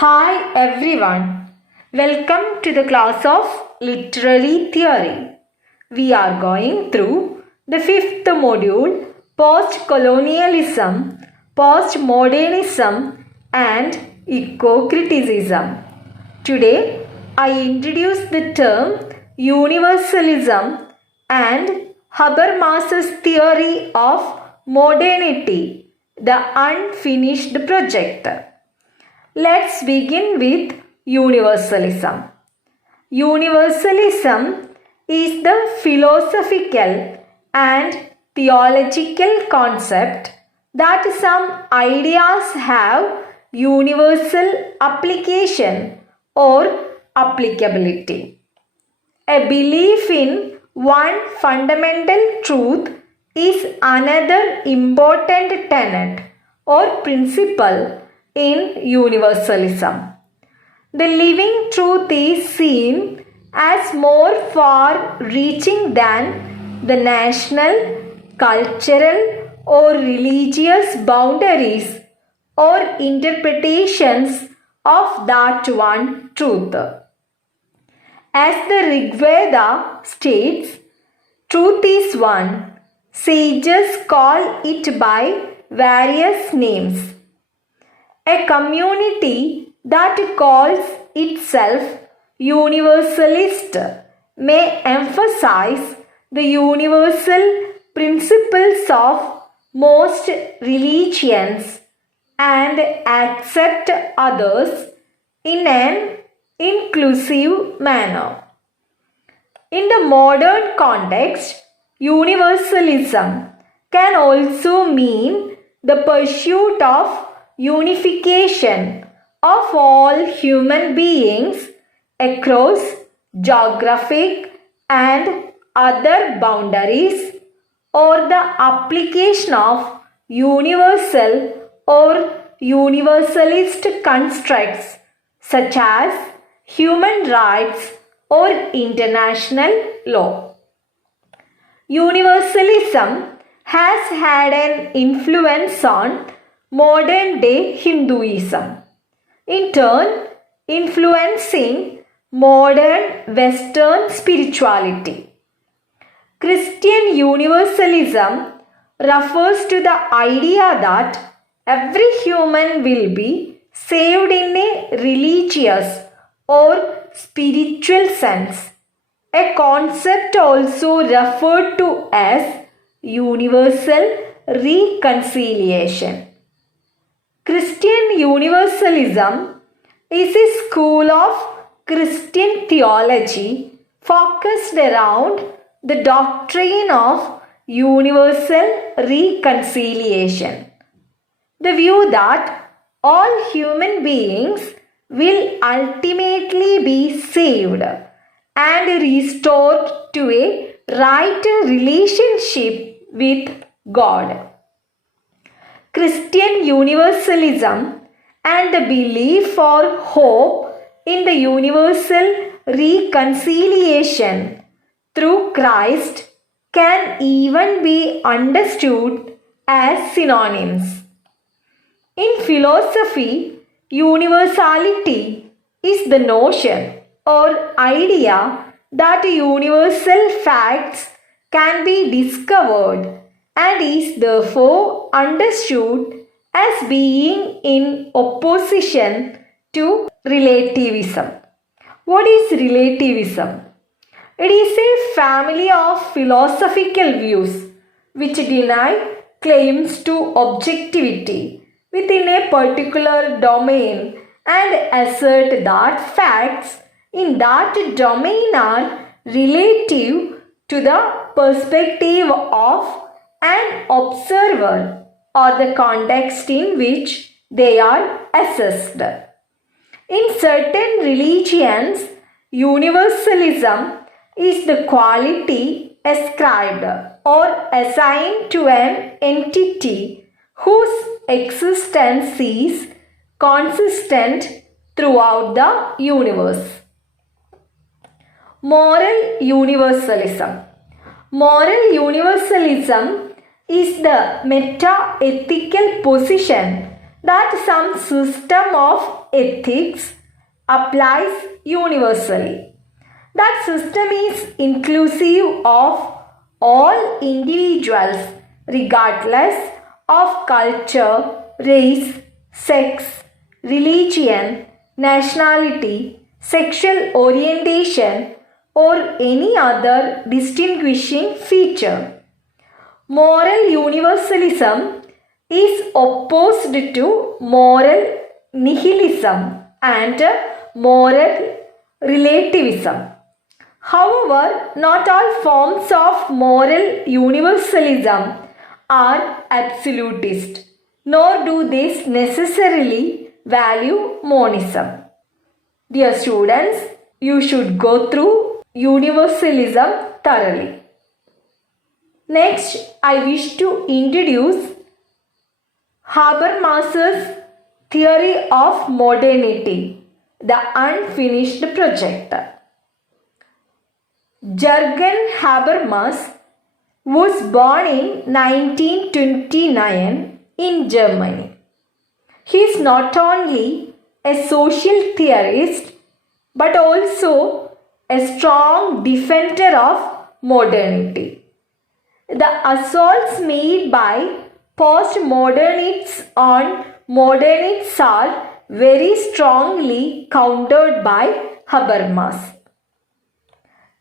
Hi everyone, welcome to the class of Literary Theory. We are going through the fifth module, Post-Colonialism, Postmodernism and Eco-Criticism. Today, I introduce the term Universalism and Habermas's theory of modernity, the unfinished project. Let's begin with Universalism. Universalism is the philosophical and theological concept that some ideas have universal application or applicability. A belief in one fundamental truth is another important tenet or principle in universalism. The living truth is seen as more far-reaching than the national, cultural or religious boundaries or interpretations of that one truth. As the Rig Veda states, truth is one. Sages call it by various names. A community that calls itself universalist may emphasize the universal principles of most religions and accept others in an inclusive manner. In the modern context, universalism can also mean the pursuit of unification of all human beings across geographic and other boundaries, or the application of universal or universalist constructs such as human rights or international law. Universalism has had an influence on modern day Hinduism, in turn influencing modern Western spirituality. Christian universalism refers to the idea that every human will be saved in a religious or spiritual sense, a concept also referred to as universal reconciliation. Christian universalism is a school of Christian theology focused around the doctrine of universal reconciliation. The view that all human beings will ultimately be saved and restored to a right relationship with God. Christian universalism and the belief or hope in the universal reconciliation through Christ can even be understood as synonyms. In philosophy, universality is the notion or idea that universal facts can be discovered and is therefore understood as being in opposition to relativism. What is relativism? It is a family of philosophical views which deny claims to objectivity within a particular domain and assert that facts in that domain are relative to the perspective of an observer or the context in which they are assessed. In certain religions, universalism is the quality ascribed or assigned to an entity whose existence is consistent throughout the universe. Moral universalism. Moral universalism is the meta-ethical position that some system of ethics applies universally. That system is inclusive of all individuals regardless of culture, race, sex, religion, nationality, sexual orientation, or any other distinguishing feature. Moral universalism is opposed to moral nihilism and moral relativism. However, not all forms of moral universalism are absolutist, nor do they necessarily value monism. Dear students, you should go through universalism thoroughly. Next, I wish to introduce Habermas's theory of modernity, the unfinished project. Jürgen Habermas was born in 1929 in Germany. He is not only a social theorist but also a strong defender of modernity. The assaults made by postmodernists on modernists are very strongly countered by Habermas.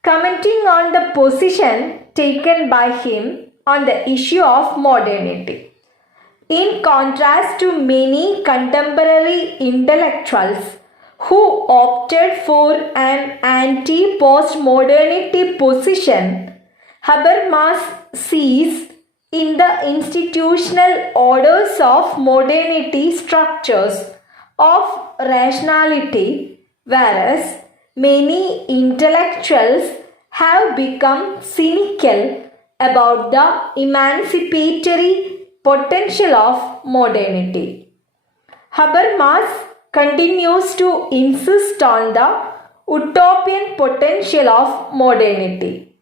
Commenting on the position taken by him on the issue of modernity. In contrast to many contemporary intellectuals who opted for an anti-postmodernity position, Habermas sees in the institutional orders of modernity structures of rationality, whereas many intellectuals have become cynical about the emancipatory potential of modernity. Habermas continues to insist on the utopian potential of modernity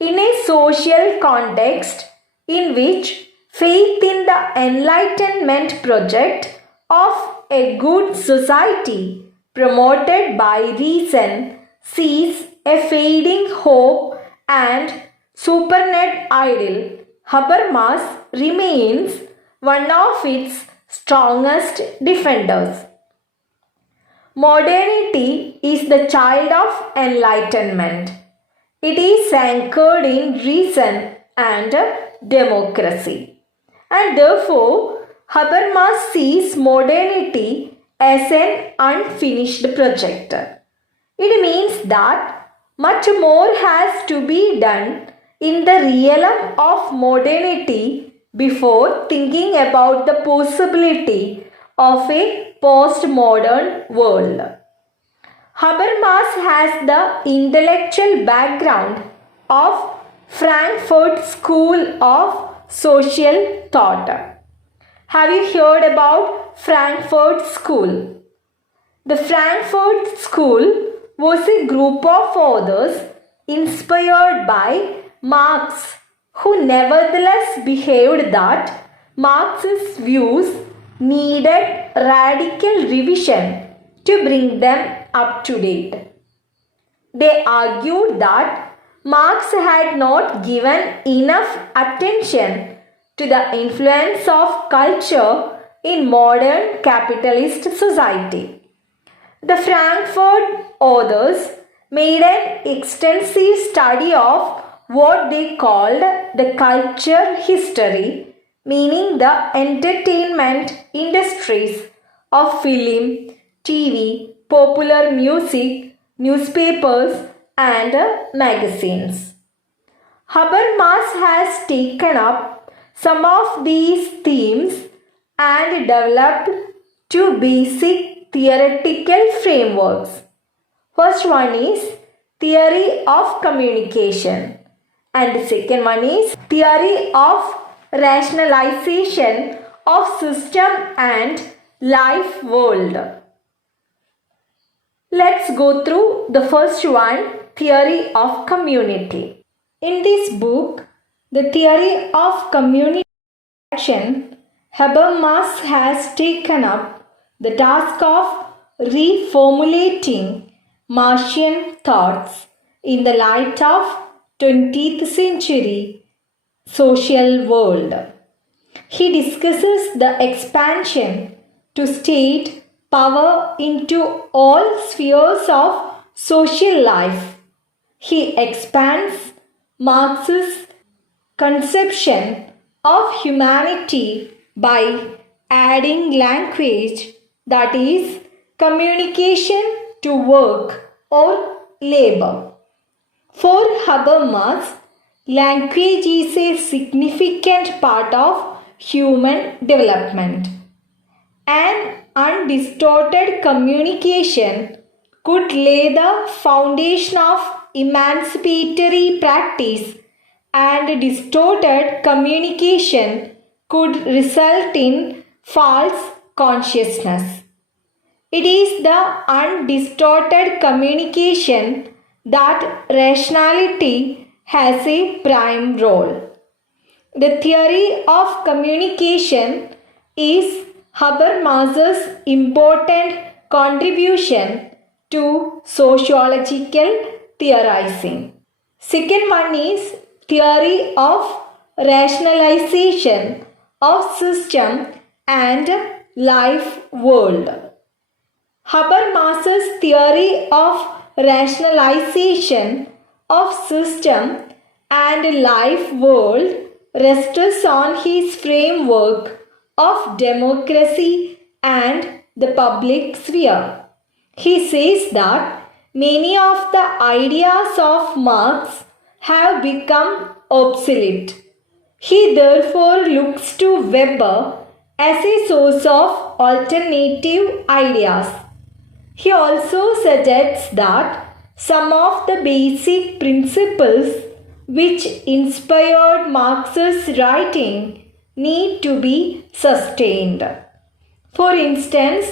in a social context in which faith in the enlightenment project of a good society promoted by reason sees a fading hope and supernet ideal. Habermas remains one of its strongest defenders. Modernity is the child of enlightenment. It is anchored in reason and democracy. And therefore, Habermas sees modernity as an unfinished project. It means that much more has to be done in the realm of modernity before thinking about the possibility of a postmodern world. Habermas has the intellectual background of Frankfurt School of Social Thought. Have you heard about Frankfurt School? The Frankfurt School was a group of authors inspired by Marx, who nevertheless behaved that Marx's views needed radical revision to bring them up to date. They argued that Marx had not given enough attention to the influence of culture in modern capitalist society. The Frankfurt authors made an extensive study of what they called the culture history, meaning the entertainment industries of film, TV, popular music, newspapers, and magazines. Habermas has taken up some of these themes and developed two basic theoretical frameworks. First one is theory of communication, and the second one is theory of rationalization of system and life world. Let's go through the first one, theory of community. In this book, the theory of community action, Habermas has taken up the task of reformulating Martian thoughts in the light of 20th century social world. He discusses the expansion to state power into all spheres of social life. He expands Marx's conception of humanity by adding language, that is, communication, to work or labor. For Habermas, language is a significant part of human development. An undistorted communication could lay the foundation of emancipatory practice, and distorted communication could result in false consciousness. It is the undistorted communication that rationality has a prime role. The theory of communication is Habermas's important contribution to sociological theorizing. Second one is theory of rationalization of system and life world. Habermas's theory of rationalization of system and life world rests on his framework of democracy and the public sphere. He says that many of the ideas of Marx have become obsolete. He therefore looks to Weber as a source of alternative ideas. He also suggests that some of the basic principles which inspired Marx's writing need to be sustained. For instance,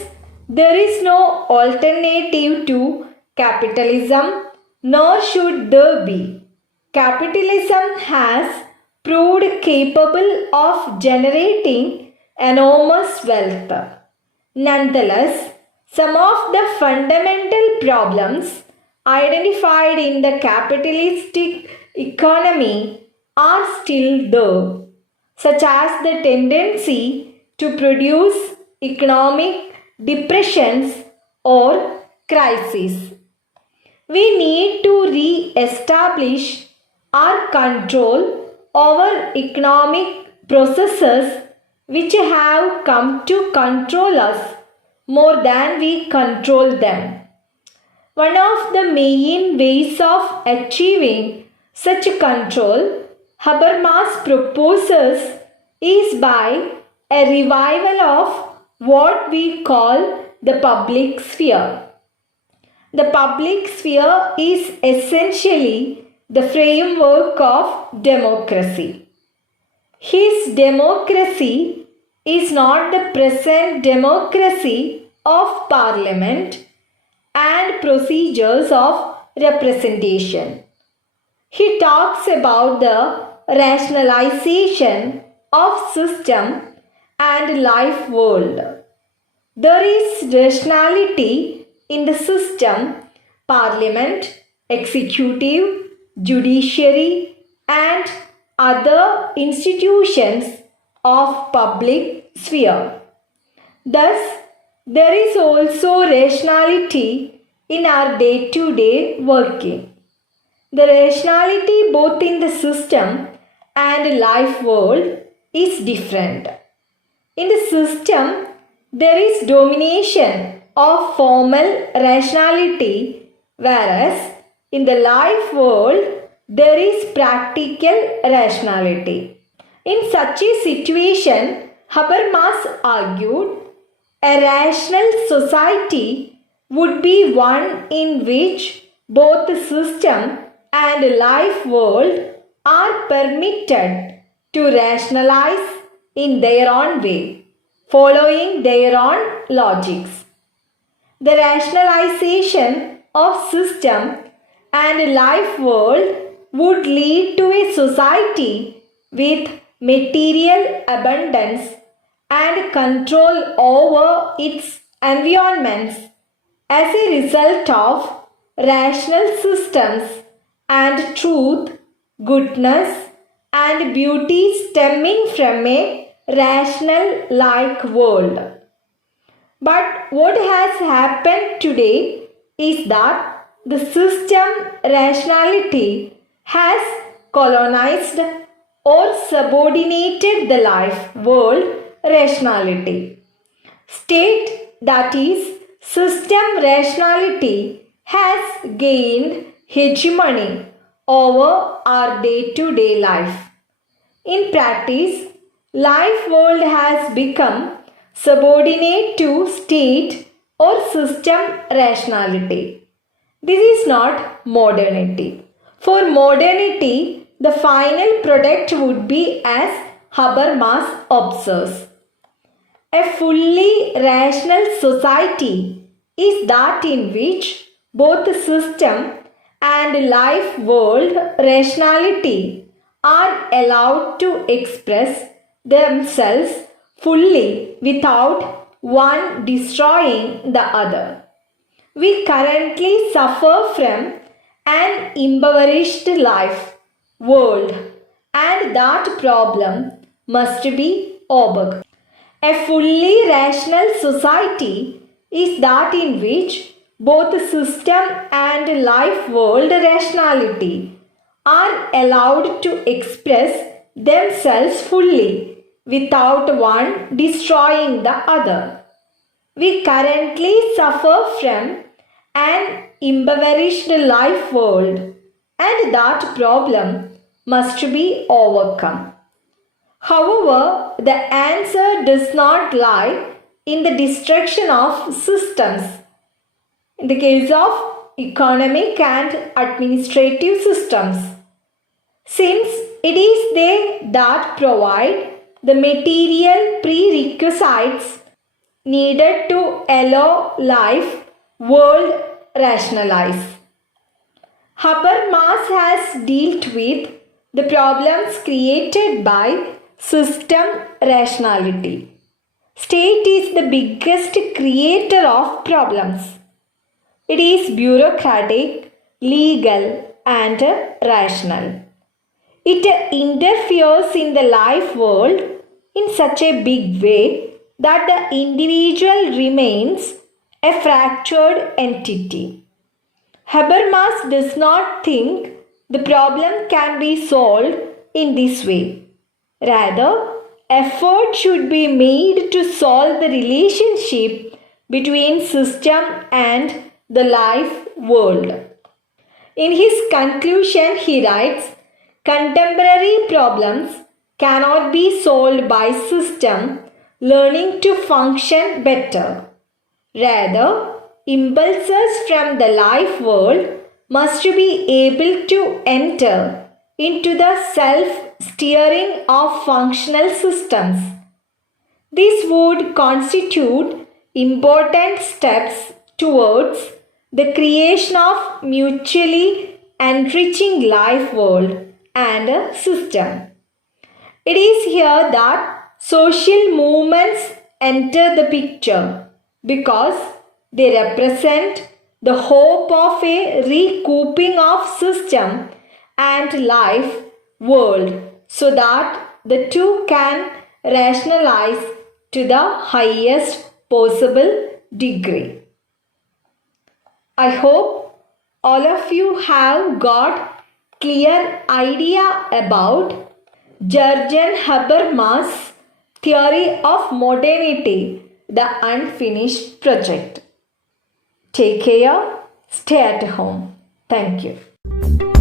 there is no alternative to capitalism, nor should there be. Capitalism has proved capable of generating enormous wealth. Nonetheless, some of the fundamental problems identified in the capitalistic economy are still there, such as the tendency to produce economic depressions or crises. We need to re-establish our control over economic processes which have come to control us more than we control them. One of the main ways of achieving such control, Habermas proposes, is by a revival of what we call the public sphere. The public sphere is essentially the framework of democracy. His democracy is not the present democracy of parliament and procedures of representation. He talks about the rationalization of system and life world. There is rationality in the system, parliament, executive, judiciary, and other institutions of public sphere. Thus, there is also rationality in our day-to-day working. The rationality both in the system and life world is different. In the system, there is domination of formal rationality, whereas in the life world, there is practical rationality. In such a situation, Habermas argued, a rational society would be one in which both the system and life world are permitted to rationalize in their own way, following their own logics. The rationalization of system and life world would lead to a society with material abundance and control over its environments as a result of rational systems and truth, goodness, and beauty stemming from a rational like world. But what has happened today is that the system rationality has colonized or subordinated the life world rationality. State, that is, system rationality has gained hegemony over our day-to-day life. In practice, life world has become subordinate to state or system rationality. This is not modernity. For modernity, the final product would be as Habermas observes. A fully rational society is that in which both system and life world rationality are allowed to express themselves fully without one destroying the other. We currently suffer from an impoverished life world, and that problem must be overcome. A fully rational society is that in which both system and life world rationality are allowed to express themselves fully without one destroying the other. We currently suffer from an impoverished life world, and that problem must be overcome. However, the answer does not lie in the destruction of systems. In the case of economic and administrative systems, since it is they that provide the material prerequisites needed to allow life world rationalize. Habermas has dealt with the problems created by system rationality. State is the biggest creator of problems. It is bureaucratic, legal, and rational. It interferes in the life world in such a big way that the individual remains a fractured entity. Habermas does not think the problem can be solved in this way. Rather, effort should be made to solve the relationship between system and the life world. In his conclusion, he writes, contemporary problems cannot be solved by system learning to function better. Rather, impulses from the life world must be able to enter into the self-steering of functional systems. This would constitute important steps towards the creation of mutually enriching life world and a system. It is here that social movements enter the picture because they represent the hope of a recouping of system and life world so that the two can rationalize to the highest possible degree. I hope all of you have got clear idea about Jürgen Habermas' theory of modernity, the unfinished project. Take care, stay at home. Thank you.